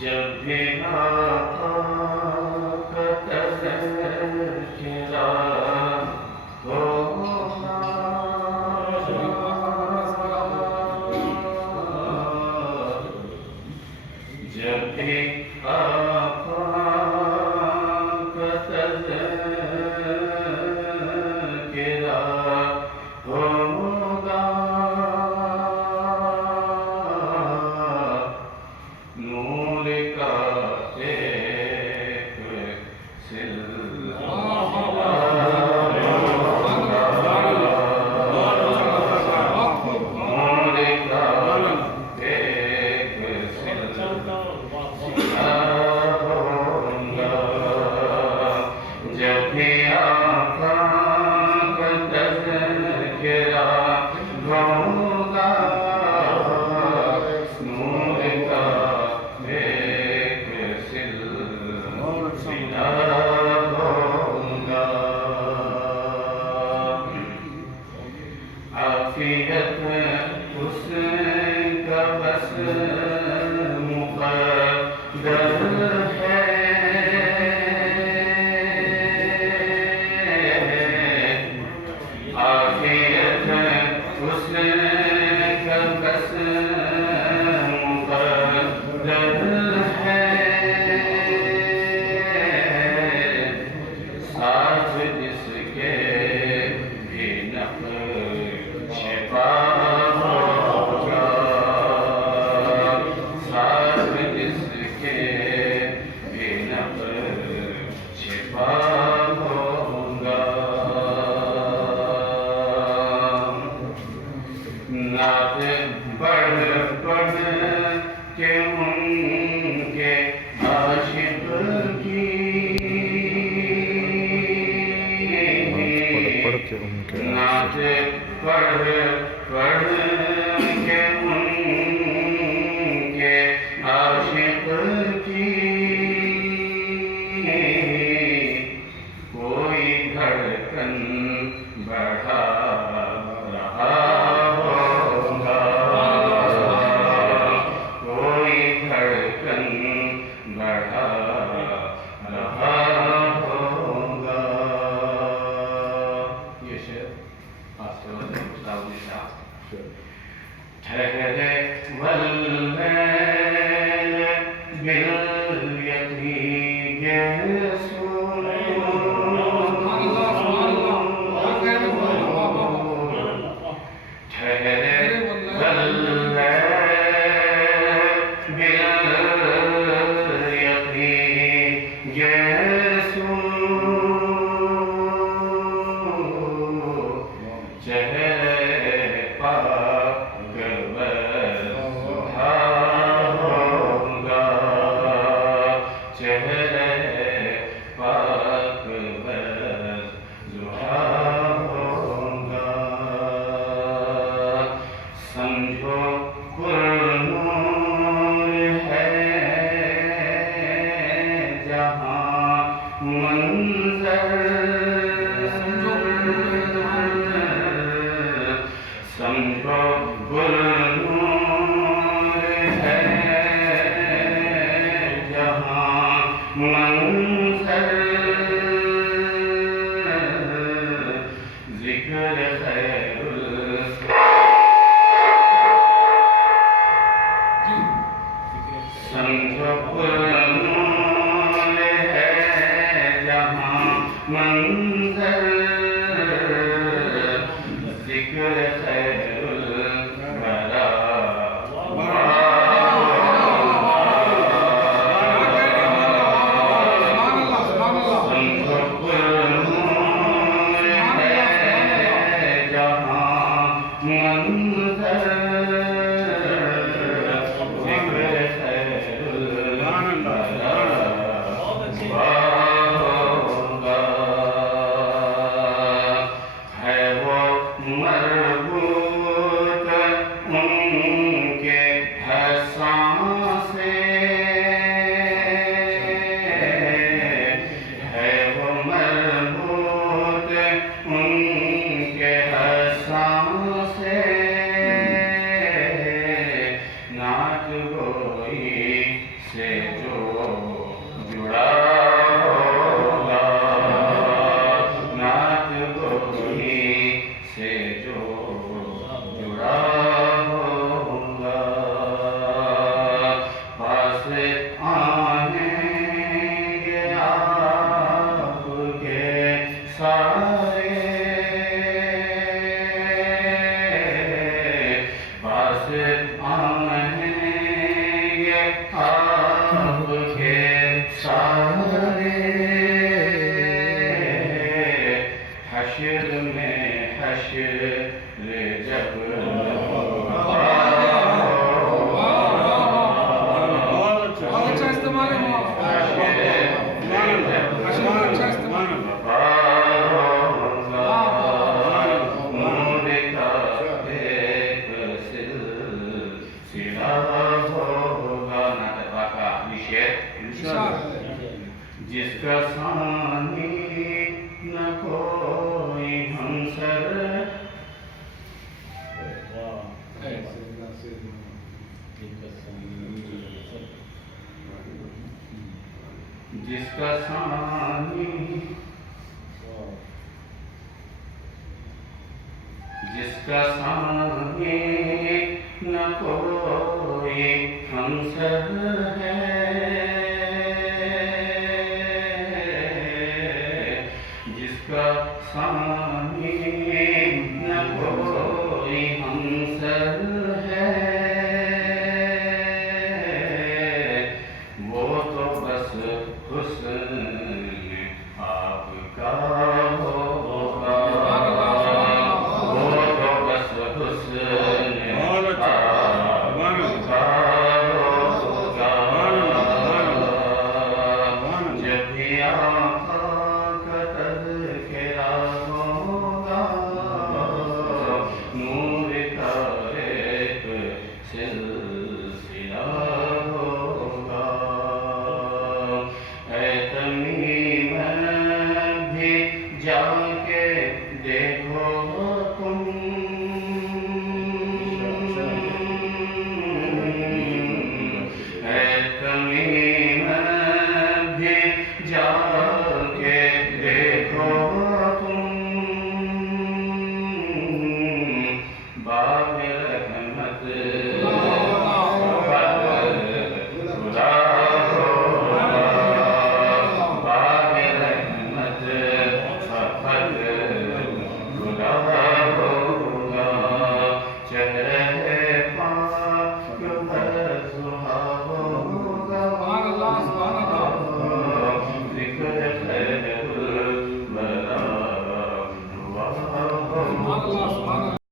جب بھی آقا کا تذکرہ ہوگا، جب بھی آقا کا تذکرہ ہوگا، نور کا ایک سلسلہ ہوگا، نور کا ایک سلسلہ ہوگا، جب بھی آقا کا تذکرہ ہوگا، نور کا ایک سلسلہ ہوگا، عافیت اس کا بس مقدر ہے، عافیت اس کا بس مقدر ہے، ساتھ جس کے بھی نقش پا ہوگا، ساتھ جس کے بھی نقش پا ہوگا، نعت پڑھ پڑھ کے ان کے عاشق کی، نعت پڑھ پڑھ کے ان کے عاشق کی، کوئی دھڑکن بڑھا رہا ہوگا، کوئی دھڑکن بڑھا رہا ہوگا، یہ شعر ٹھہرے واللیل بالیقین یسور، ٹھہرے واللیل بالیقین یسور، چہرے پاک بضحا ہوگا، چہرے پاک بضحا ہوگا، سمجھو پرنور ہے جہاں منظر، سمجھو پرنور ہے جہاں منظر، ذکر خیر سمجھو پرنور ہے جہاں منظر، ذکر خیر الورا سمجھو پرنور ہے جہاں منظر، ذکر خیر الورا ہوگا، حشر جب بہت اچھا استعمال ہے اچھا استعمال ہے جس کا ثانی نہ کوئی ہمسر جس کا ثانی نہ کوئی ہمسر ہے جس کا ثانی نہ کوئی ہمسر ہے وہ تو بس حسن آپ کا ہوگا وہ تو بس حسن آپ کا ہوگا جب بھی آپ